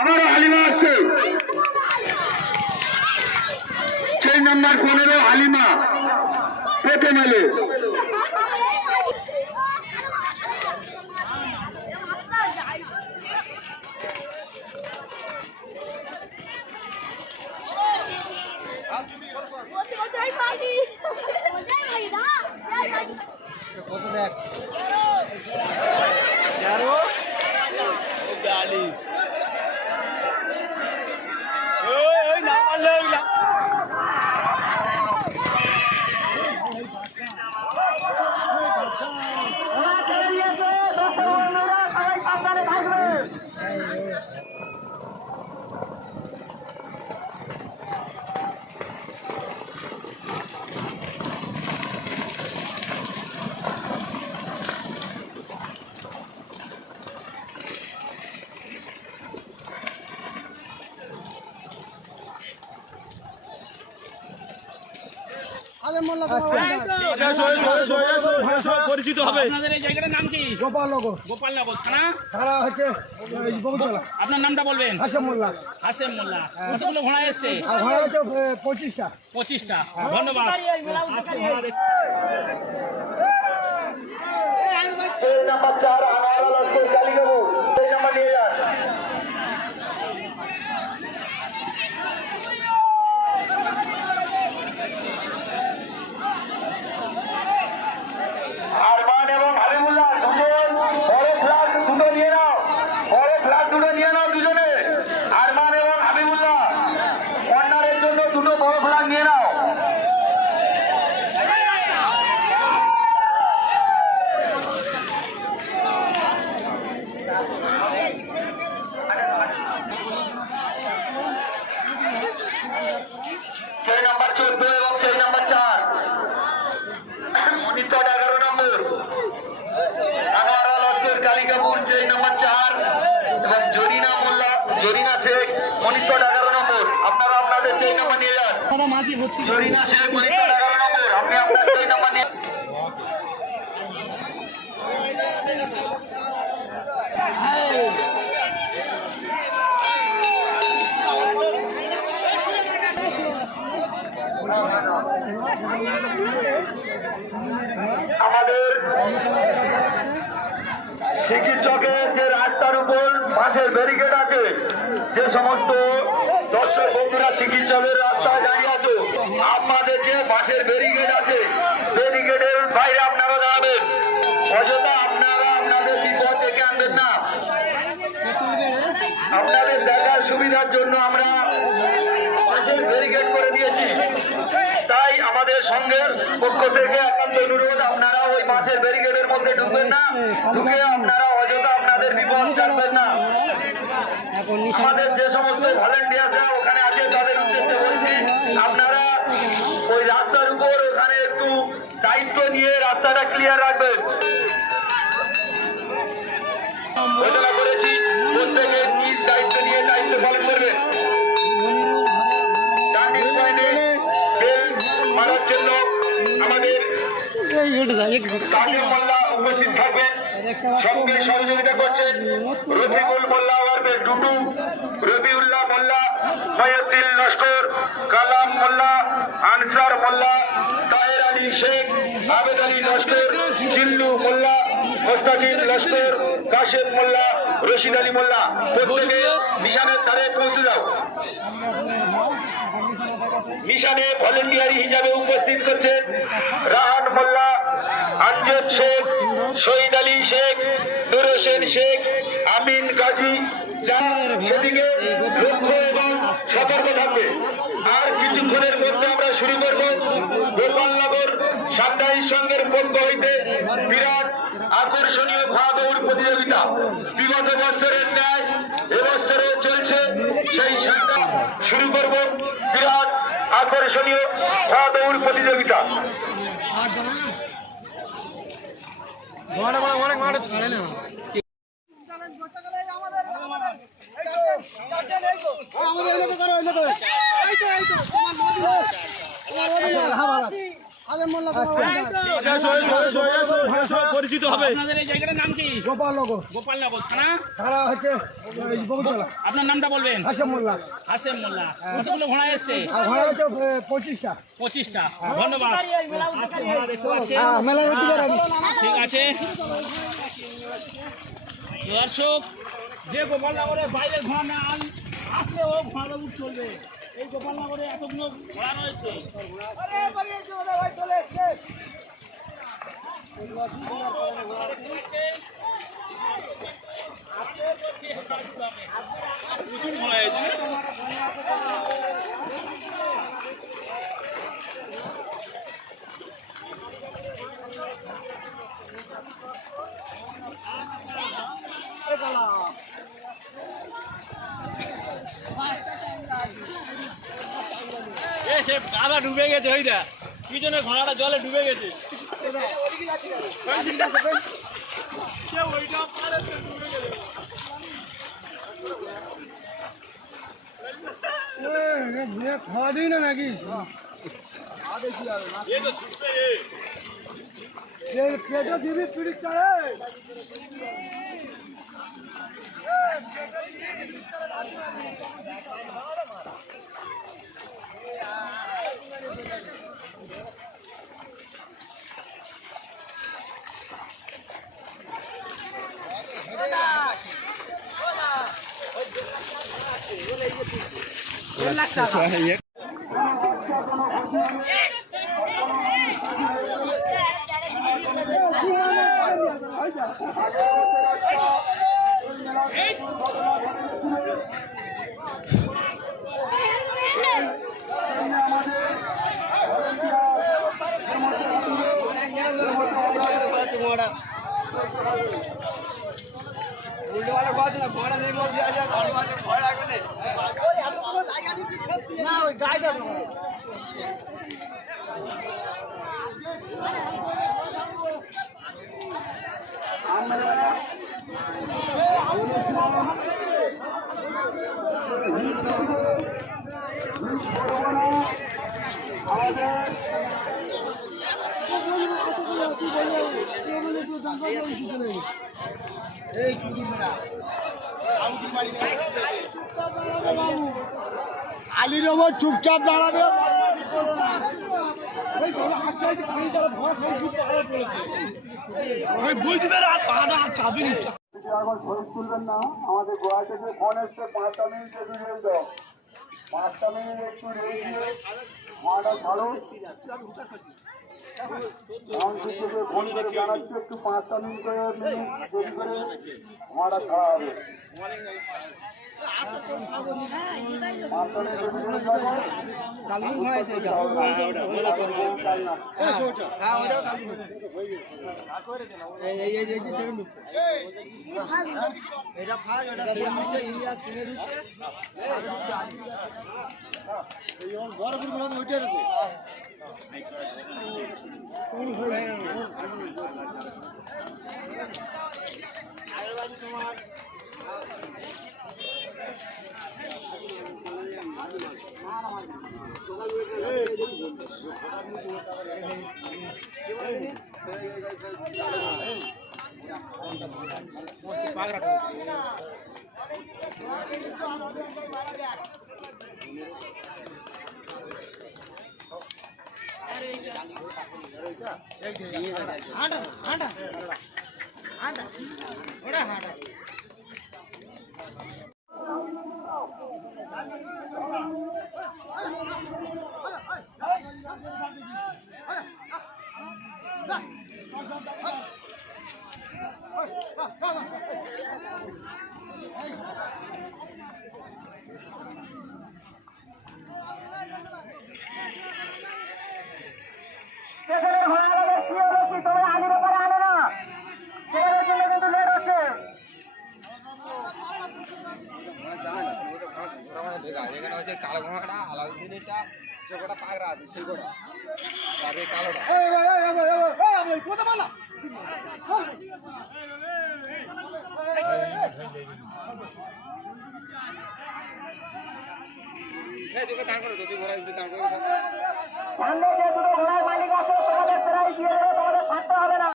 আবারও হালিমা আসছে 6 নম্বর 15 হালিমা পেটে মেলে। পরিচিত হবে। আপনাদের এই জায়গাটার নাম কি? গোপালনগর। গোপালনগর থানা? থানা হচ্ছে বহুতলা। আপনার নামটা বলবেন? হাসেম মোল্লা। হাসেম মোল্লা। কতগুলো ঘোড়া এসছে? ঘোড়া হচ্ছে 25টা। 25টা। ধন্যবাদ। নাম্বার 4 আনোয়ার লস্কর কালীবাবু সেই নাম্বার নিয়ে যান। আরমান এবং হাবিবুল্লাহ দুজন বড় ফ্ল্যাগ দুটো নিয়ে নাও, বড় ফ্ল্যাগ দুটো নিয়ে নাও দুজনে। আরমান এবং হাবিবুল্লাহ কর্নারের জন্য দুটো বড় ফ্ল্যাগ নিয়ে নাও। নাম্বার 14 এবং 6 নাম্বার 4 মনিটর 11 নম্বর আনোয়ার লস্কর কালীকাপুর 6 নাম্বার 4 এবং জরিনা শেখ মনিটর 11 নম্বর। আপনারা আপনাদের 6 নাম্বার নিয়ে যান। জরিনা শেখ মনিটর 11 নম্বর, আপনি আপনার 6 নাম্বার নিয়ে আমাদের চিকিৎসকের যে রাস্তার উপর বাসের ব্যারিকেড আছে, যে সমস্ত দর্শক বন্ধুরা চিকিৎসকের রাস্তায় দাঁড়িয়ে আছে, আপনাদের যে বাসের ব্যারিকেড আছে ব্যারিকেডের বাইরে আপনারা দাঁড়াবেন। অযথা আপনারা আপনাদের বিপদ ডেকে আনবেন না। আপনাদের দেখার সুবিধার জন্য আমরা বাসের ব্যারিকেড করে দিয়েছি। তাই আমাদের সঙ্গের পক্ষ থেকে একান্ত অনুরোধ, আপনারা ওই মাছের ব্যারিকেডের মধ্যে ঢুকবেন না, ঢুকে আপনারা অযথা আপনাদের বিপদ ছাড়বেন না। আমাদের যে সমস্ত ভলেন্টিয়াররা ওখানে আছে তাদের উদ্দেশ্যে বলছি, আপনারা ওই রাস্তার উপর ওখানে একটু দায়িত্ব নিয়ে রাস্তাটা ক্লিয়ার রাখবেন। ঘোষণা করেছি প্রত্যেকে নিজ দায়িত্ব নিয়ে দায়িত্ব পালন করবেন। টার্নিং পয়েন্টে বেল মারার জন্য আমাদের কাদের মোল্লা উপস্থিত থাকবেন, সঙ্গে সহযোগিতা করছেন রফিকুল মোল্লা ওরফে টুটু, রবিউল্লাহ মোল্লা, মহিউদ্দিন লস্কর, কালাম মোল্লা, আনসার মোল্লা, তাহের আলী শেখ, আবেদ আলী লস্কর, চিল্লু মোল্লা, মোস্তাকিম লস্কর, কাশেম মোল্লা, রশিদ আলী মোল্লা। প্রত্যেকে মিশনের ধারে পৌঁছে যাও। মিশনে ভলেন্টিয়ারি হিসাবে উপস্থিত করছেন রাহান মোল্লা, আমজদ শেখ, শহীদ আলী শেখ, নুর হোসেন শেখ, আমিন গাজী। সেদিকে লক্ষ্য এবং সতর্ক থাকবে। আর কিছুক্ষণের মধ্যে আমরা শুরু করব গোপালনগর সাপ্তাহিক সংঘের পক্ষ হইতে বিরাট আকর্ষণীয় ঘোড়া দৌড় প্রতিযোগিতা। বিগত বছরের ন্যায় এবছরও চলছে সেই সংখ্যা। শুরু করব বিরাট আকর্ষণীয় ঘোড়া দৌড় প্রতিযোগিতা। আমাদের পরিচিত হবে। আপনাদের এই জায়গাটার নাম কি? গোপালনগর। গোপালনগর থানা। তারা হচ্ছে বগুতলা। আপনার নামটা বলবেন? হাসেম মোল্লা। হাসেম মোল্লা। কতগুলো ঘোড়া এসছে? আর ঘোড়া হচ্ছে 25টা। 25টা। ধন্যবাদ। আজকে ঘোড়া দেখতে পাচ্ছেন। মেলার দিকে রাখি। ঠিক আছে দর্শক, যে গোপালনগরে বাইরে ঘোড়া না আসলে ও ঘোড়া দৌড় চলবে। এই গোপালনগরে এতগুলো ঘোড়া রয়েছে। প্রচুর ঘোড়া এসেছে। সে গাদা ডুবে গেছে, ওই দা পিছনে ঘোড়াটা জলে ডুবে গেছে। খাওয়া দিই না নাকি? দিবি পিড়ি চায়। উল্টো वाला बात ना घोड़ा नहीं मोड़ दिया जाए और वाले घोड़ा को नहीं ओए हम को जाएगा नहीं ना ओए गाय दे আলির ওপর চুপচাপ দাঁড়াবে। তুলবেন না, আমাদের গোয়া থেকে ফোন এসছে 5টা মিনিট একটু রেল দাও, 5টা মিনিট একটু রেল দিয়ে মাটা ছাড়ো। ফোন করে জানাচ্ছি একটু 5টা মিনিট করে দেরি করে মাটা ছাড়া হবে। এখানে হচ্ছে কালো ঘোড়াটা আলাউদ্দিনটা চোখটা পাগড়া আছে সেই ঘোড়া আর এই কালোটা তোকে দাঁড় করে তুই ঘোড়া দাঁড় করে